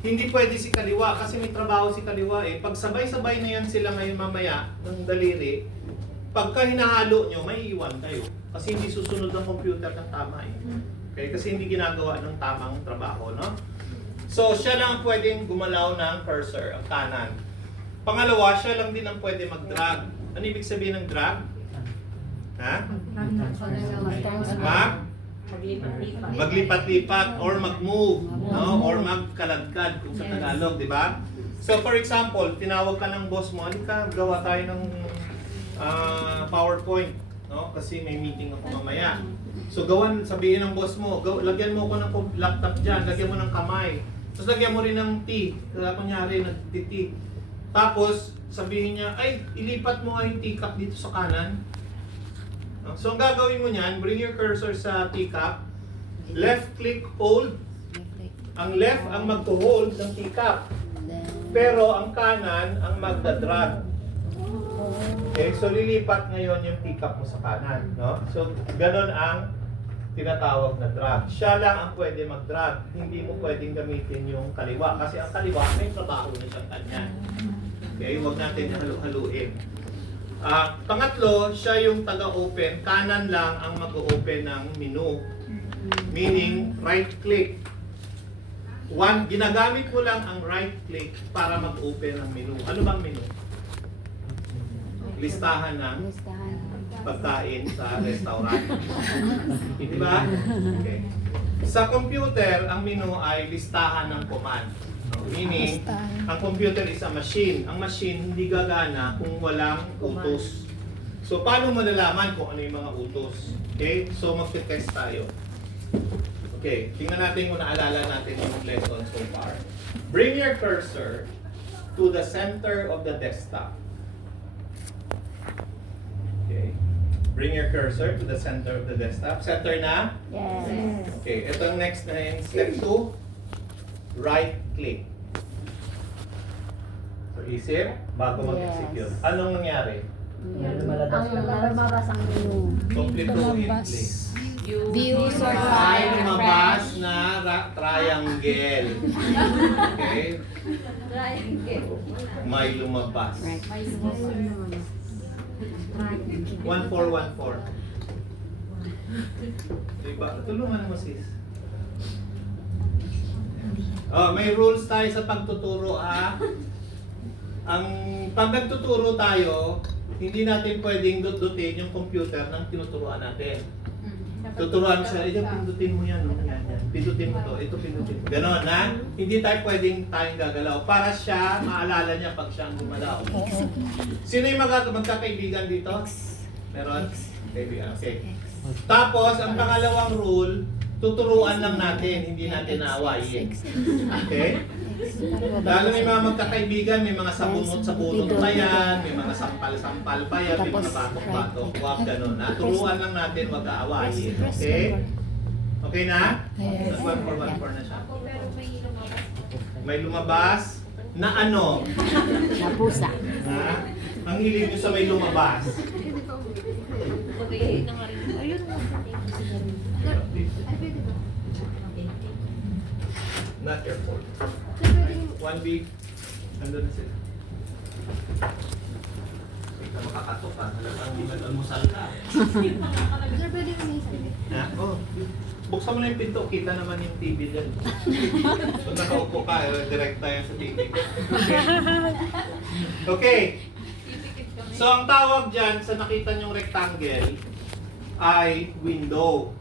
Hindi pwede si kaliwa kasi may trabaho si kaliwa eh. Pag sabay-sabay na yan sila ngayon mamaya ng daliri, pagka hinahalo nyo, may iwan kayo. Kasi hindi susunod ang computer ng tama eh. Okay? Kasi hindi ginagawa ng tamang trabaho, no? So, siya lang pwedeng gumalaw ng cursor, ang kanan. Pangalawa, siya lang din ang pwede mag-drag. Ano ibig sabihin ng drag? Ha? Maglipat-lipat or mag-move, no? Or magkaladkad kung sa Tagalog, di ba? So for example, tinawag ka ng boss mo, halika, gawa tayo ng PowerPoint, no? Kasi may meeting ako mamaya. So sabihin ng boss mo, lagyan mo ko ng laptop dyan, lagyan mo ng kamay. Tapos lagyan mo rin ng T, kaya kunyari nag-T. Tapos sabihin niya, ay, ilipat mo nga yung teacup dito sa kanan. So, ang gagawin mo niyan, bring your cursor sa teacup, left click hold. Ang left ang magto-hold ng teacup. Pero ang kanan ang magda-drag. Okay, so lilipat ngayon yung teacup mo sa kanan, no? So, ganun ang tinatawag na drag. Siya lang ang pwede mag-drag. Hindi mo pwedeng gamitin yung kaliwa kasi ang kaliwa may trabaho na siyang kanya. Okay, huwag natin halu-haluin. Pangatlo, siya yung taga-open. Kanan lang ang mag-open ng menu. Meaning, right-click. Ginagamit mo lang ang right-click para mag-open ng menu. Ano bang menu? Listahan ng pagkain sa restaurant. Di ba? Okay. Sa computer, ang menu ay listahan ng command. Meaning, ang computer is a machine. Ang machine hindi gagana kung walang utos. So, paano mo nalaman kung ano yung mga utos? Okay? So, mag-test tayo. Okay, tingnan natin kung naalala natin yung lesson so far. Bring your cursor to the center of the desktop. Okay. Bring your cursor to the center of the desktop. Center na? Yes. Okay, ito ang next na yun. Step 2. Right click. So isip, bago mag-execute. Anong nangyari? Ang lumabas ang menu. Complete to in place. View, sort May by, lumabas na triangle. Okay? May lumabas. 1414. Diba? Tulungan mo sis. Oh, may rules tayo sa pagtuturo ha. Ang pag nagtuturo tayo, hindi natin pwedeng dut-dutin yung computer ng tinuturuan natin. Tuturuan siya, pindutin mo yan, no? Yan. Pindutin mo to, ito pindutin mo. Ganon, ha? Hindi tayo pwedeng tayong gagalaw para siya, maalala niya pag siyang gumalaw. Sino yung magkakaibigan dito? Meron? Kaibigan, okay. Tapos, ang pangalawang rule, tuturuan lang natin, hindi natin naawayin. Okay? Lalo may mga magkakaibigan, may mga sabunot-sabunot pa yan, may mga sampal-sampal pa yan, may mga batok-batok. Huwag ganun. Turuan lang natin, wag aawayin. Okay? Okay na? Yes. 1414 na siya. May lumabas na ano? Napusa. Ha? Ang hilig nyo sa may lumabas. Not your fault. 1 week, nandun na sila. Hindi ka makakatok ha. Halatang hindi mag-almusal ka. Ha? Oh. Buksan mo na yung pinto, kita naman yung TV dyan. Kung nakaupo ka, direct tayo sa TV. Okay. So ang tawag dyan sa nakita nyong rectangle ay window.